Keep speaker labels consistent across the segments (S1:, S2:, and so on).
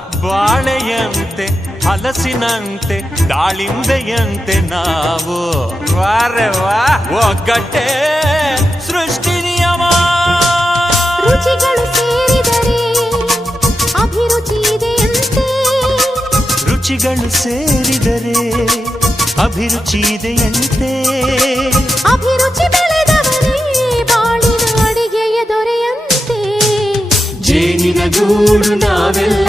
S1: ಬಾಳೆಯಂತೆ ಹಲಸಿನಂತೆ ದಾಳಿಂಬೆಯಂತೆ ನಾವು. ವಾರೆ ವಾ. ಒಗ್ಗಟ್ಟೆ ಸೃಷ್ಟಿ ನಿಯಮ.
S2: ರುಚಿಗಳು ಸೇರಿದರೆ ಅಭಿರುಚಿ ಇದೆಯಂತೆ.
S3: ರುಚಿಗಳು ಸೇರಿದರೆ ಅಭಿರುಚಿ ಇದೆಯಂತೆ.
S2: ಅಭಿರುಚಿ ಬೆಳೆದವರೇ ಬಾಳಿನ ಅಡಿಗೆಯ ದೊರೆಯಂತೆ.
S3: ಜೇನಿನ ಗೂಡು ನಾವೆಲ್ಲ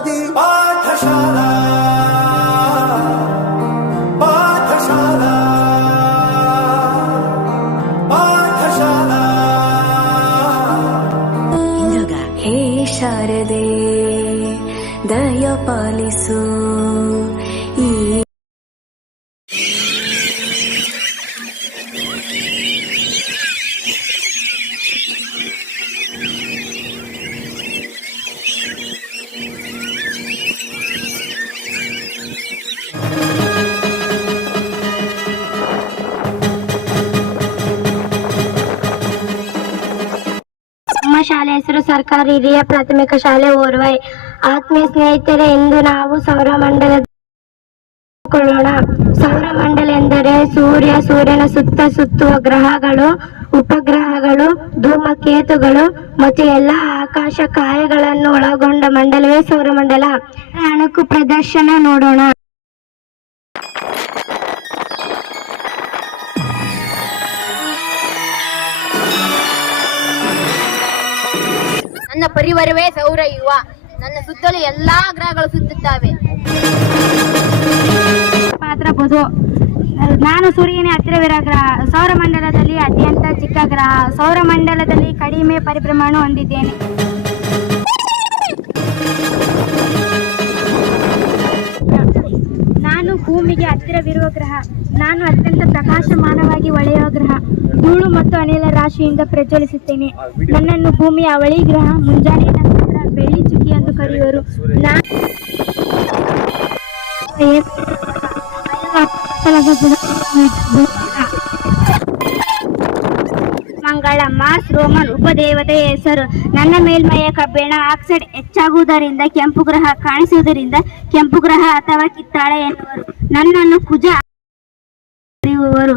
S4: ಆದಿ ಪಾಠಶಾಲಾ. ಪಾಠಶಾಲಾ. ಪಾಠಶಾಲಾ.
S5: ಹೇ ಶಾರದೆ ದಯ ಪಾಲಿಸು.
S6: ಸರ್ಕಾರಿ ಹಿರಿಯ ಪ್ರಾಥಮಿಕ ಶಾಲೆ ಓರ್ವೈ ಆತ್ಮೀಯ ಸ್ನೇಹಿತರೆ ಇಂದು ನಾವು ಸೌರಮಂಡಲ ಸೌರ ಸೌರಮಂಡಲ ಎಂದರೆ ಸೂರ್ಯ, ಸೂರ್ಯನ ಸುತ್ತ ಸುತ್ತುವ ಗ್ರಹಗಳು, ಉಪಗ್ರಹಗಳು, ಧೂಮಕೇತುಗಳು ಮತ್ತು ಎಲ್ಲ ಆಕಾಶ ಕಾಯಗಳನ್ನು ಒಳಗೊಂಡ ಮಂಡಲವೇ ಸೌರಮಂಡಲ. ಅಣುಕು ಪ್ರದರ್ಶನ ನೋಡೋಣ.
S7: ನನ್ನ ಪರಿವಾರವೇ ಸೌರ ಯುವ ನನ್ನ ಸುತ್ತಲೂ ಎಲ್ಲಾ ಗ್ರಹಗಳು ಸುತ್ತುತ್ತವೆ.
S6: ಪಾತ್ರ ಬುಧು ನಾನು ಸೂರ್ಯನ ಹತ್ತಿರವಿರ ಗ್ರಹ, ಸೌರಮಂಡಲದಲ್ಲಿ ಅತ್ಯಂತ ಚಿಕ್ಕ ಗ್ರಹ. ಸೌರಮಂಡಲದಲ್ಲಿ ಕಡಿಮೆ ಪರಿಭ್ರಮಣ ಹೊಂದಿದ್ದೇನೆ. ನಾನು
S8: ಭೂಮಿಗೆ ಹತ್ತಿರವಿರುವ ಗ್ರಹ, ನಾನು ಅತ್ಯಂತ ಪ್ರಕಾಶಮಾನವಾಗಿ ಒಳೆಯುವ ಗ್ರಹ. ಧೂಳು ಮತ್ತು ಅನಿಲ ರಾಶಿಯಿಂದ ಪ್ರಜ್ವಲಿಸುತ್ತೇನೆ. ನನ್ನನ್ನು ಭೂಮಿಯ ಅವಳಿ ಗ್ರಹ, ಮುಂಜಾನೆ ನಕ್ಷತ್ರ ಬೆಳ್ಳಿ ಚುಕ್ಕಿ ಎಂದು ಕರೆಯುವರು. ನಾನು ಮಂಗಳ ಮಾರ್ಸ್ ರೋಮನ್ ಉಪದೇವತೆಯ ಹೆಸರು. ನನ್ನ ಮೇಲ್ಮೈಯ ಕಬ್ಬಿಣ ಆಕ್ಸೈಡ್ ಹೆಚ್ಚಾಗುವುದರಿಂದ ಕೆಂಪು ಗ್ರಹ ಕಾಣಿಸುವುದರಿಂದ ಕೆಂಪು ಗ್ರಹ ಅಥವಾ ಕಿತ್ತಾಳೆ ಎನ್ನುವರು. ನನ್ನನ್ನು ಕುಜ ಕರೆಯುವವರು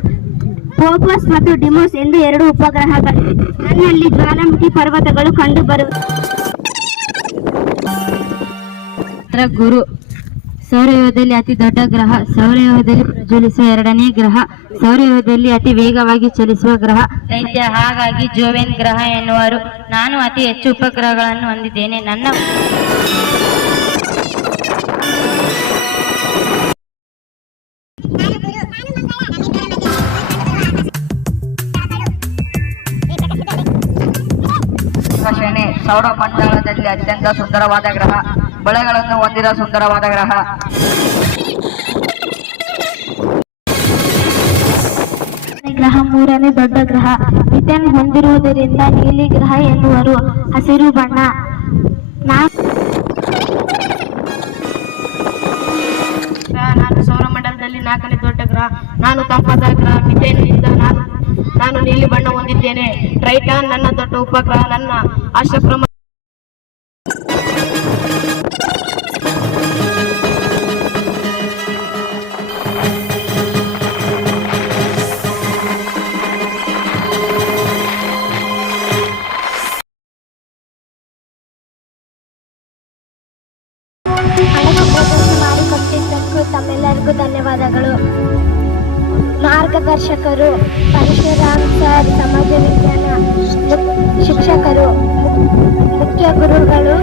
S8: ಪೋಪಸ್ ಮತ್ತು ಡಿಮೋಸ್ ಎಂದು ಎರಡು ಉಪಗ್ರಹಗಳಿವೆ ನನ್ನಲ್ಲಿ ಜ್ವಾಲಾಮುಖಿ ಪರ್ವತಗಳು ಕಂಡು ಗುರು. ಸೌರವ್ಯೂಹದಲ್ಲಿ ಅತಿ ದೊಡ್ಡ ಗ್ರಹ. ಸೌರಯವದಲ್ಲಿ ಪ್ರಜ್ವಲಿಸುವ ಎರಡನೇ ಗ್ರಹ ಸೌರವ್ಯೂಹದಲ್ಲಿ ಅತಿ ವೇಗವಾಗಿ ಚಲಿಸುವ ಗ್ರಹ. ದೈತ್ಯ ಹಾಗಾಗಿ ಜೋವೆನ್ ಗ್ರಹ ಎನ್ನುವರು. ನಾನು ಅತಿ ಹೆಚ್ಚು ಉಪಗ್ರಹಗಳನ್ನು ಹೊಂದಿದ್ದೇನೆ. ನನ್ನ
S9: ಶನಿ ಸೌರಮಂಡಲದಲ್ಲಿ ಅತ್ಯಂತ ಸುಂದರವಾದ ಗ್ರಹ. ಬಳೆಗಳನ್ನು ಹೊಂದಿದ ಸುಂದರವಾದ ಗ್ರಹ.
S8: ಗ್ರಹ ಮೂರನೇ ದೊಡ್ಡ ಗ್ರಹ. ಮಿಥೇನ್ ಹೊಂದಿರುವುದರಿಂದ ನೀಲಿ ಗ್ರಹ ಎನ್ನುವರು. ಹಸಿರು ಬಣ್ಣ. ನಾನು
S10: ಸೌರಮಂಡಲದಲ್ಲಿ ನಾಲ್ಕನೇ ದೊಡ್ಡ ಗ್ರಹ. ನಾನು ತಂಪಾದ ಗ್ರಹ. ಮಿಥೇನ್ನಿಂದ ನಾನು ನಾನು ನೀಲಿ ಬಣ್ಣ ಹೊಂದಿದ್ದೇನೆ. ಟ್ರೈಟಾನ್ ನನ್ನ ದೊಡ್ಡ ಉಪಗ್ರಹ. ನನ್ನ ಆಶ್ರಕ್ರಮ
S8: ಮಾರ್ಗದರ್ಶಕರು, ಪರಶುರಾಮ್ ಸರ್ ಸಮಾಜ ವಿಜ್ಞಾನ ಶಿಕ್ಷಕರು, ಮುಖ್ಯ ಗುರುಗಳು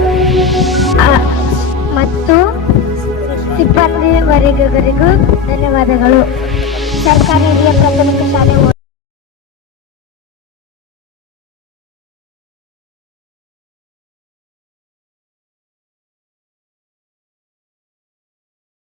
S8: ಮತ್ತು ಸಿಬ್ಬಂದಿ ವರ್ಗಗಳಿಗೂ ಧನ್ಯವಾದಗಳು. ಸರ್ಕಾರಿ ಹಿರಿಯ ಪ್ರಾಥಮಿಕ ಶಾಲೆ